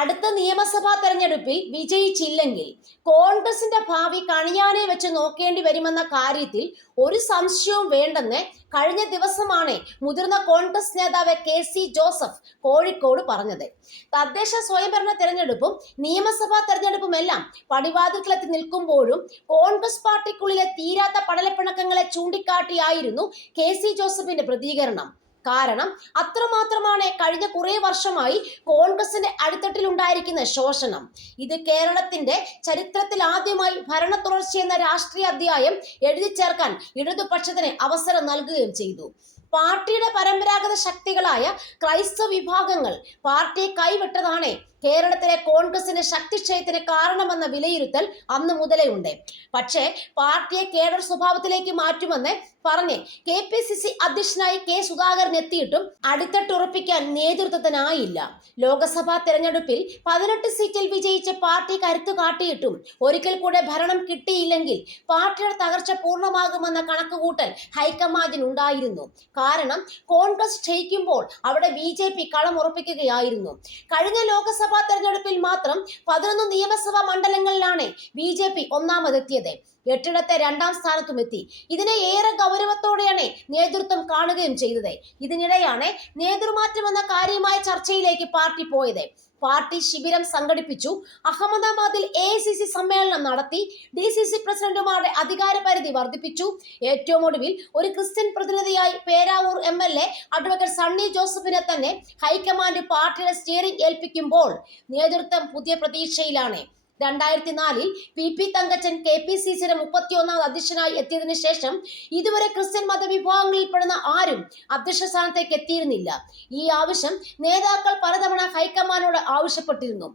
അടുത്ത നിയമസഭാ തെരഞ്ഞെടുപ്പിൽ വിജയിച്ചില്ലെങ്കിൽ കോൺഗ്രസിന്റെ ഭാവി കണിയാനെ വെച്ച് നോക്കേണ്ടി വരുമെന്ന കാര്യത്തിൽ ഒരു സംശയവും വേണ്ടെന്ന് കഴിഞ്ഞ ദിവസമാണ് മുതിർന്ന കോൺഗ്രസ് നേതാവ് കെ.സി. ജോസഫ് കോഴിക്കോട് പറഞ്ഞത്. തദ്ദേശ സ്വയംഭരണ തെരഞ്ഞെടുപ്പും നിയമസഭാ തെരഞ്ഞെടുപ്പുമെല്ലാം പടിവാതിൽക്കലെത്തി നിൽക്കുമ്പോഴും കോൺഗ്രസ് പാർട്ടിക്കുള്ളിലെ തീരാത്ത പടലപ്പിണക്കങ്ങളെ ചൂണ്ടിക്കാട്ടിയായിരുന്നു കെ.സി. ജോസഫിന്റെ പ്രതികരണം. കാരണം അത്രമാത്രമാണ് കഴിഞ്ഞ കുറേ വർഷമായി കോൺഗ്രസിന്റെ അടിത്തട്ടിലുണ്ടായിരിക്കുന്ന ശോഷണം. ഇത് കേരളത്തിന്റെ ചരിത്രത്തിൽ ആദ്യമായി ഭരണ തുടർച്ചയെന്ന രാഷ്ട്രീയ അധ്യായം എഴുതി ചേർക്കാൻ ഇടതുപക്ഷത്തിന് അവസരം നൽകുകയും ചെയ്തു. പാർട്ടിയുടെ പരമ്പരാഗത ശക്തികളായ ക്രൈസ്തവ വിഭാഗങ്ങൾ പാർട്ടിയെ കൈവിട്ടതാണ് കേരളത്തിലെ കോൺഗ്രസിന്റെ ശക്തിക്ഷയത്തിന് കാരണമെന്ന വിലയിരുത്തൽ അന്ന് മുതലേ ഉണ്ട്. പക്ഷേ പാർട്ടിയെ കേഡർ സ്വഭാവത്തിലേക്ക് മാറ്റുമെന്ന് പറഞ്ഞ് KPCC അധ്യക്ഷനായി കെ സുധാകരൻ എത്തിയിട്ടും അടിത്തട്ടുറപ്പിക്കാൻ നേതൃത്വത്തിനായില്ല. ലോക്സഭാ തെരഞ്ഞെടുപ്പിൽ 18 സീറ്റിൽ വിജയിച്ച് പാർട്ടി കരുത്തു കാട്ടിയിട്ടും ഒരിക്കൽ കൂടെ ഭരണം കിട്ടിയില്ലെങ്കിൽ പാർട്ടിയുടെ തകർച്ച പൂർണ്ണമാകുമെന്ന കണക്കുകൂട്ടൽ ഹൈക്കമാൻഡിനുണ്ടായിരുന്നു. കാരണം കോൺഗ്രസ് ക്ഷയിക്കുമ്പോൾ അവിടെ BJP കളമുറപ്പിക്കുകയായിരുന്നു. കഴിഞ്ഞ ലോക്സഭാ തെരഞ്ഞെടുപ്പിൽ മാത്രം 11 നിയമസഭാ മണ്ഡലങ്ങളിലാണ് BJP ഒന്നാമതെത്തിയത്. 8ഇടത്തെ 2ാം സ്ഥാനത്തും എത്തി. ഇതിനെ ഏറെ ഗൗരവത്തോടെയാണ് നേതൃത്വം കാണുകയും ചെയ്തത്. ഇതിനിടെയാണ് നേതൃമാറ്റം എന്ന കാര്യമായ ചർച്ചയിലേക്ക് പാർട്ടി പോയത്. പാർട്ടി ശിബിരം സംഘടിപ്പിച്ചു. അഹമ്മദാബാദിൽ AICC സമ്മേളനം നടത്തി. DCC പ്രസിഡന്റുമാരുടെ അധികാരപരിധി വർദ്ധിപ്പിച്ചു. ഏറ്റവും ഒടുവിൽ ഒരു ക്രിസ്ത്യൻ പ്രതിനിധിയായി പേരാവൂർ MLA അഡ്വക്കേറ്റ് സണ്ണി ജോസഫിനെ തന്നെ ഹൈക്കമാൻഡ് പാർട്ടിയുടെ സ്റ്റിയറിംഗ് ഏൽപ്പിക്കുമ്പോൾ നേതൃത്വം പുതിയ പ്രതീക്ഷയിലാണ്. 2004-ൽ PP തങ്കച്ചൻ KPCCയുടെ 31ാമത് അധ്യക്ഷനായി എത്തിയതിനു ശേഷം ഇതുവരെ ക്രിസ്ത്യൻ മതവിഭാഗങ്ങളിൽപ്പെടുന്ന ആരും അധ്യക്ഷ സ്ഥാനത്തേക്ക് എത്തിയിരുന്നില്ല. ഈ ആവശ്യം നേതാക്കൾ പലതവണ ഹൈക്കമാൻഡിനോട് ആവശ്യപ്പെട്ടിരുന്നു.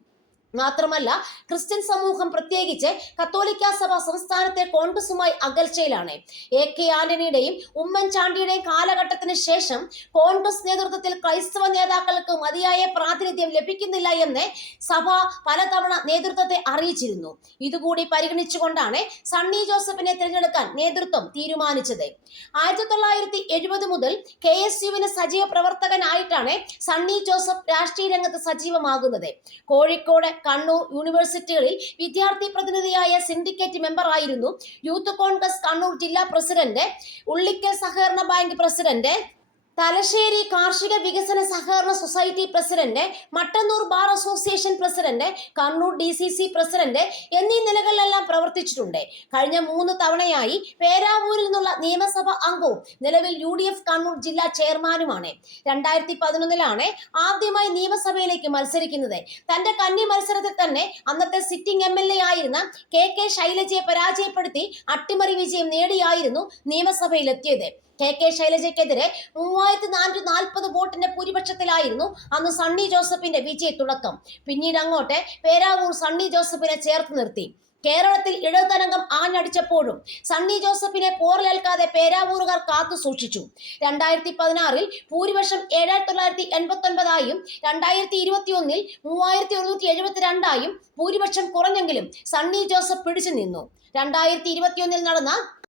മാത്രമല്ല ക്രിസ്ത്യൻ സമൂഹം, പ്രത്യേകിച്ച് കത്തോലിക്ക സഭ സംസ്ഥാനത്തെ കോൺഗ്രസുമായി അകൽച്ചയിലാണ്. AK ആന്റണിയുടെയും ഉമ്മൻചാണ്ടിയുടെയും കാലഘട്ടത്തിന് ശേഷം കോൺഗ്രസ് നേതൃത്വത്തിൽ ക്രൈസ്തവ നേതാക്കൾക്ക് മതിയായ പ്രാതിനിധ്യം ലഭിക്കുന്നില്ല എന്ന് സഭ പലതവണ നേതൃത്വത്തെ അറിയിച്ചിരുന്നു. ഇതുകൂടി പരിഗണിച്ചുകൊണ്ടാണ് സണ്ണി ജോസഫിനെ തിരഞ്ഞെടുക്കാൻ നേതൃത്വം തീരുമാനിച്ചത്. 1970 മുതൽ KSUവിന് സജീവ പ്രവർത്തകനായിട്ടാണ് സണ്ണി ജോസഫ് രാഷ്ട്രീയ രംഗത്ത് സജീവമാകുന്നത്. കോഴിക്കോട്, കണ്ണൂർ യൂണിവേഴ്സിറ്റികളിൽ വിദ്യാർത്ഥി പ്രതിനിധിയായ സിൻഡിക്കേറ്റ് മെമ്പറായിരുന്നു. യൂത്ത് കോൺഗ്രസ് കണ്ണൂർ ജില്ലാ പ്രസിഡന്റ്, ഉള്ളിക്കൽ സഹകരണ ബാങ്ക് പ്രസിഡന്റ്, തലശ്ശേരി കാർഷിക വികസന സഹകരണ society president, Mattannur bar association president, Kannur DCC president എന്നീ നിലകളിലെല്ലാം പ്രവർത്തിച്ചിട്ടുണ്ട്. കഴിഞ്ഞ 3 തവണയായി പേരാവൂരിൽ നിന്നുള്ള നിയമസഭാ അംഗവും നിലവിൽ UDF കണ്ണൂർ ജില്ലാ ചെയർമാനുമാണ്. 2011-ലാണ് ആദ്യമായി നിയമസഭയിലേക്ക് മത്സരിക്കുന്നത്. തന്റെ കന്നി മത്സരത്തിൽ തന്നെ അന്നത്തെ സിറ്റിംഗ് MLA ആയിരുന്ന KK ശൈലജയെ പരാജയപ്പെടുത്തി അട്ടിമറി വിജയം നേടിയായിരുന്നു നിയമസഭയിലെത്തിയത്. KK ശൈലജയ്ക്കെതിരെ 3440 വോട്ടിന്റെ ഭൂരിപക്ഷത്തിലായിരുന്നു അന്ന് സണ്ണി ജോസഫിന്റെ വിജയ തുടക്കം. പിന്നീട് അങ്ങോട്ട് പേരാവൂർ സണ്ണി ജോസഫിനെ ചേർത്ത് നിർത്തി. കേരളത്തിൽ ഇടതുതരംഗം ആഞ്ഞടിച്ചപ്പോഴും സണ്ണി ജോസഫിനെ പോറിലേൽക്കാതെ പേരാവൂറുകാർ കാത്തു സൂക്ഷിച്ചു. 2016-ൽ ഭൂരിപക്ഷം 7989-ആയും 2021-ൽ 3172-ആയും ഭൂരിപക്ഷം കുറഞ്ഞെങ്കിലും സണ്ണി ജോസഫ് പിടിച്ചു നിന്നു. 2021-ൽ നടന്ന